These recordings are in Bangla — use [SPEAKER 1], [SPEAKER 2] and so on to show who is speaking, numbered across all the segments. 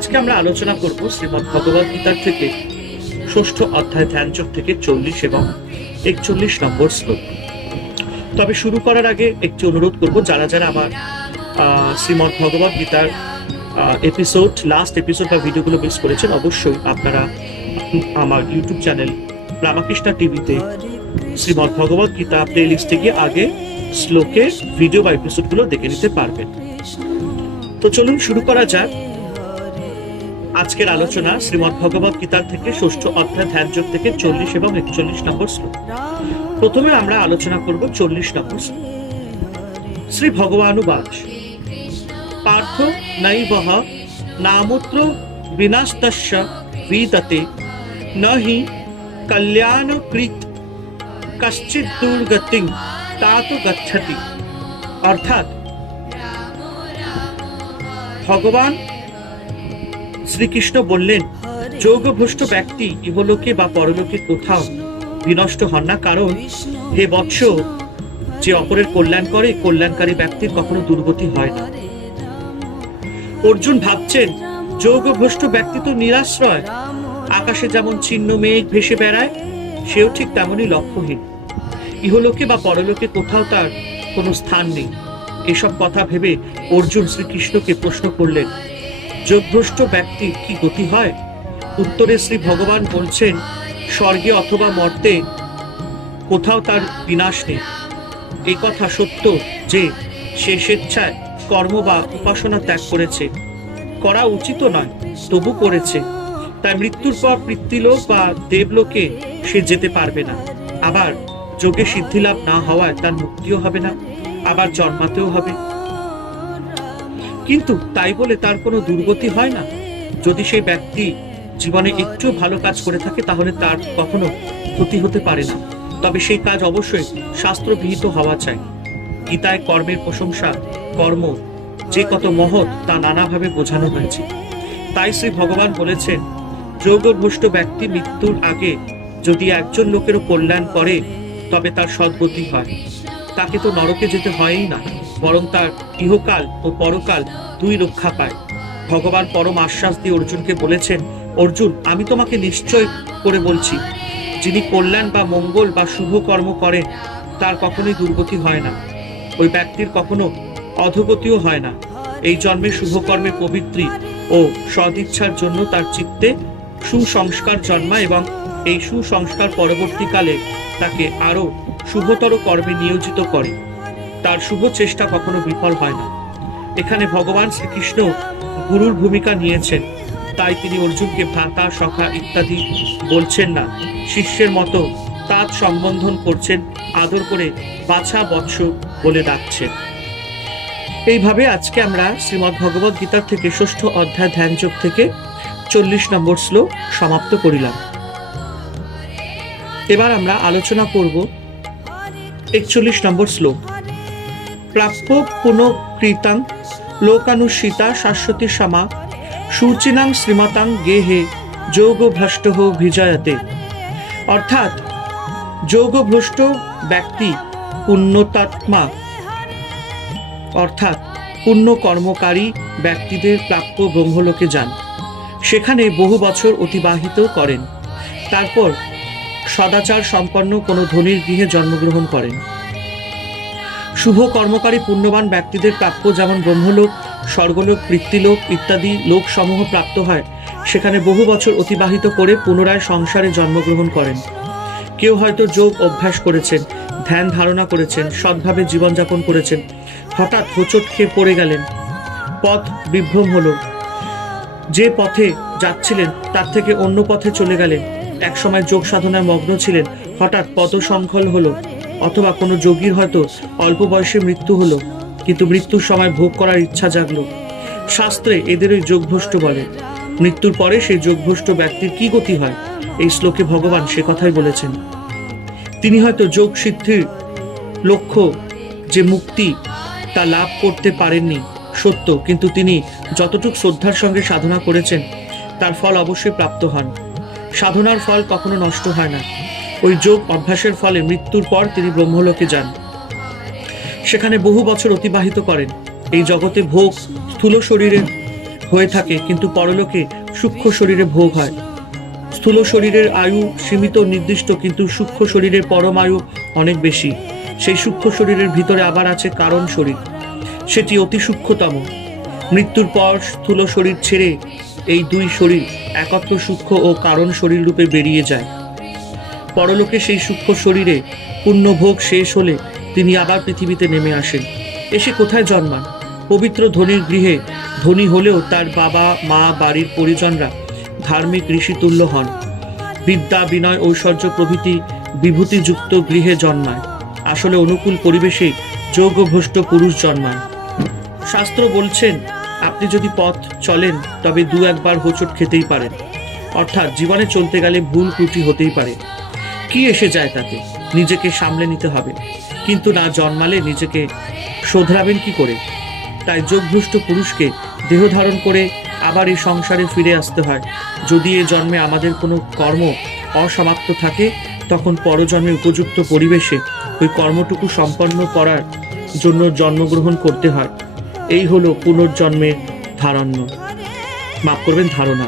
[SPEAKER 1] আজকে আমরা আলোচনা করব শ্রীমৎ ভগবত গীতার থেকে ষষ্ঠ অধ্যায় ধ্যানচক থেকে চল্লিশ এবং একচল্লিশ নম্বর শ্লোক তবে শুরু করার আগে একটি অনুরোধ করব যারা যারা আমার শ্রীমৎ ভগবত গীতার এপিসোড লাস্ট এপিসোড বা ভিডিওগুলো মিস করেছেন অবশ্যই আপনারা আমার ইউটিউব চ্যানেল রামাকৃষ্ণ টিভিতে শ্রীমৎ ভগবত গীতা প্লে লিস্টে গিয়ে আগে শ্লোকের ভিডিও বা এপিসোডগুলো দেখে নিতে পারবেন তো চলুন শুরু করা যাক আজকের আলোচনা শ্রীমৎ ভগবত গীতার থেকে ষষ্ঠ অর্থাৎ ধ্যান যোগ থেকে চল্লিশ এবং একচল্লিশ নম্বর শ্লোক প্রথমে আমরা আলোচনা করব চল্লিশ নম্বর শ্লোক শ্রী ভগবানুবাচ পার্থ নৈবহ নামুত্র বিনাস্তস্য বিদতে নহি কল্যাণকৃত কশ্চিৎ দুর্গতি তা তো গচ্ছতি অর্থাৎ ভগবান শ্রীকৃষ্ণ বললেন যোগভ্রষ্ট ব্যক্তি ইহলোকে বা পরলোকে কোথাও বিনষ্ট হন না কারণ হে বৎস যে অপরের কল্যাণ করে কল্যাণকারী ব্যক্তির কখনো দুর্গতি হয় না অর্জুন ভাবছেন যোগভ্রষ্ট ব্যক্তি তো নিরাশ্রয় আকাশে যেমন চিহ্ন মেঘ ভেসে বেড়ায় সেও ঠিক তেমনই লক্ষ্যহীন ইহলোকে বা পরলোকে কোথাও তার কোনো স্থান নেই এসব কথা ভেবে অর্জুন শ্রীকৃষ্ণকে প্রশ্ন করলেন যোগভ্রষ্ট ব্যক্তির কি গতি হয় উত্তরে শ্রী ভগবান বলছেন স্বর্গে অথবা মর্তে কোথাও তার বিনাশ নেই এই কথা সত্য যে সে স্বেচ্ছায় কর্ম বা উপাসনা ত্যাগ করেছে করা উচিত নয় তবু করেছে তাই মৃত্যুর পর পৃথিলোক বা দেবলোকে সে যেতে পারবে না আবার যোগে সিদ্ধিলাভ না হওয়ায় তার মুক্তিও হবে না আবার জন্মাতেও হবে কিন্তু তাই বলে তার কোনো দুর্গতি হয় না যদি সেই ব্যক্তি জীবনে একটু ভালো কাজ করে থাকে তাহলে তার কখনো ক্ষতি হতে পারে না তবে সেই কাজ অবশ্যই শাস্ত্রবিহিত হওয়া চাই গীতায় কর্মের প্রশংসা কর্ম যে কত মহৎ তা নানাভাবে বোঝানো হয়েছে তাই শ্রী ভগবান বলেছেন যৌগভুষ্ট ব্যক্তি মৃত্যুর আগে যদি একজন লোকেরও কল্যাণ করে তবে তার সদ্গতি হয় তাকে তো নরকে যেতে হয়ই না বরং তার ইহকাল ও পরকাল দুই রক্ষা পায় ভগবান পরম আশ্বাস দিয়ে অর্জুনকে বলেছেন অর্জুন আমি তোমাকে নিশ্চয় করে বলছি যিনি কল্যাণ বা মঙ্গল বা শুভ কর্ম করেন তার কখনোই দুর্গতি হয় না ওই ব্যক্তির কখনো অধগতিও হয় না এই জন্মে শুভকর্মে পবিত্রি ও সদিচ্ছার জন্য তার চিত্তে সুসংস্কার জন্মায় এবং এই সুসংস্কার পরবর্তীকালে তাকে আরও শুভতর কর্মে নিয়োজিত করে তার শুভ চেষ্টা কখনো বিফল হয় না এখানে ভগবান শ্রীকৃষ্ণ গুরুর ভূমিকা নিয়েছেন তাই তিনি অর্জুনকে ভ্রাতা সখা ইত্যাদি বলছেন না শিষ্যের মতো তাঁত সম্বন্ধন করছেন আদর করে বাছা বৎস বলে ডাকছেন এইভাবে আজকে আমরা শ্রীমদ্ ভগবত গীতার থেকে ষষ্ঠ অধ্যায় ধ্যানযোগ থেকে চল্লিশ নম্বর শ্লোক সমাপ্ত করিলাম এবার আমরা আলোচনা করব একচল্লিশ নম্বর শ্লোক প্রাপ্য পুনঃকৃতাং লোকানুষিতা শাশ্বতী সামা সূচিনাং শ্রীমতাং গেহে যোগভ্রষ্ট ভিজয়তে অর্থাৎ যোগভ্রষ্ট ব্যক্তি পুণ্যতাত্মা অর্থাৎ পুণ্য কর্মকারী ব্যক্তিদের প্রাপ্য ব্রহ্মলোকে যান সেখানে বহু বছর অতিবাহিত করেন তারপর সদাচার সম্পন্ন কোনো ধনির গৃহে জন্মগ্রহণ করেন শুভ কর্মকারী পুণ্যবান ব্যক্তিদের প্রাপ্য যেমন ব্রহ্মলোক স্বর্গলোক বৃত্তিলোক ইত্যাদি লোকসমূহ প্রাপ্ত হয় সেখানে বহু বছর অতিবাহিত করে পুনরায় সংসারে জন্মগ্রহণ করেন কেউ হয়তো যোগ অভ্যাস করেছেন ধ্যান ধারণা করেছেন সৎভাবে জীবনযাপন করেছেন হঠাৎ হোচট খেয়ে পড়ে গেলেন পথ বিভ্রম হল যে পথে যাচ্ছিলেন তার থেকে অন্য পথে চলে গেলেন একসময় যোগ সাধনায় মগ্ন ছিলেন হঠাৎ পদসংখল হলো অথবা কোনো যোগীর হয়তো অল্প বয়সে মৃত্যু হলো কিন্তু মৃত্যুর সময় ভোগ করার ইচ্ছা জাগলো শাস্ত্রে এদের ওই যোগভ্রষ্ট বলে মৃত্যুর পরে সেই যোগভ্রষ্ট ব্যক্তির কি গতি হয় এই শ্লোকে ভগবান সে কথাই বলেছেন তিনি হয়তো যোগ সিদ্ধির লক্ষ্য যে মুক্তি তা লাভ করতে পারেননি সত্য কিন্তু তিনি যতটুক শ্রদ্ধার সঙ্গে সাধনা করেছেন তার ফল অবশ্যই প্রাপ্ত হন সাধনার ফল কখনো নষ্ট হয় না ওই যোগ অভ্যাসের ফলে মৃত্যুর পর তিনি ব্রহ্মলোকে যান সেখানে বহু বছর অতিবাহিত করেন এই জগতে ভোগ স্থূল শরীরে হয়ে থাকে কিন্তু পরলোকে সূক্ষ্ম শরীরে ভোগ হয় স্থূল শরীরের আয়ু সীমিত নির্দিষ্ট কিন্তু সূক্ষ্ম শরীরের পরম আয়ু অনেক বেশি সেই সূক্ষ্ম শরীরের ভিতরে আবার আছে কারণ শরীর সেটি অতি সূক্ষ্মতম মৃত্যুর পর স্থূল শরীর ছেড়ে এই দুই শরীর একত্র সূক্ষ্ম ও কারণ শরীর রূপে বেরিয়ে যায় পরলোকে সেই সূক্ষ্ম শরীরে পুণ্যভোগ শেষ হলে তিনি আবার পৃথিবীতে নেমে আসেন এসে কোথায় জন্মান পবিত্র ধনির গৃহে ধনী হলেও তার বাবা মা বাড়ির পরিজনরা ধার্মিক ঋষিতুল্য হন বিদ্যা বিনয় ঐশ্বর্য প্রভৃতি বিভূতিযুক্ত গৃহে জন্মায় আসলে অনুকূল পরিবেশে যৌগভ্রষ্ট পুরুষ জন্মায় শাস্ত্র বলছেন আপনি যদি পথ চলেন তবে দু একবার হোঁচট খেতেই পারেন অর্থাৎ জীবনে চলতে গেলে ভুল ত্রুটি হতেই পারে কি এসে যায় তাতে নিজেকে সামলে নিতে হবে কিন্তু না জন্মালে নিজেকে শোধরাবেন কি করে তাই যোগভ্রষ্ট পুরুষকে দেহ ধারণ করে আবার এই সংসারে ফিরে আসতে হয় যদি এ জন্মে আমাদের কোনো কর্ম অসমাপ্ত থাকে তখন পরজন্মে উপযুক্ত পরিবেশে ওই কর্মটুকু সম্পন্ন করার জন্য জন্মগ্রহণ করতে হয় এই হলো পুনর্জন্মের ধারণ্য মাফ করবেন ধারণা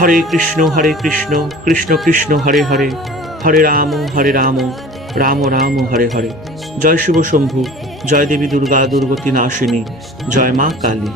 [SPEAKER 1] হরে কৃষ্ণ হরে কৃষ্ণ কৃষ্ণ কৃষ্ণ হরে হরে হরে রাম হরে রাম রাম রাম হরে হরে জয় শিব শম্ভু জয় দেবী দুর্গা দুর্গতি নাশিনী জয় মা কালী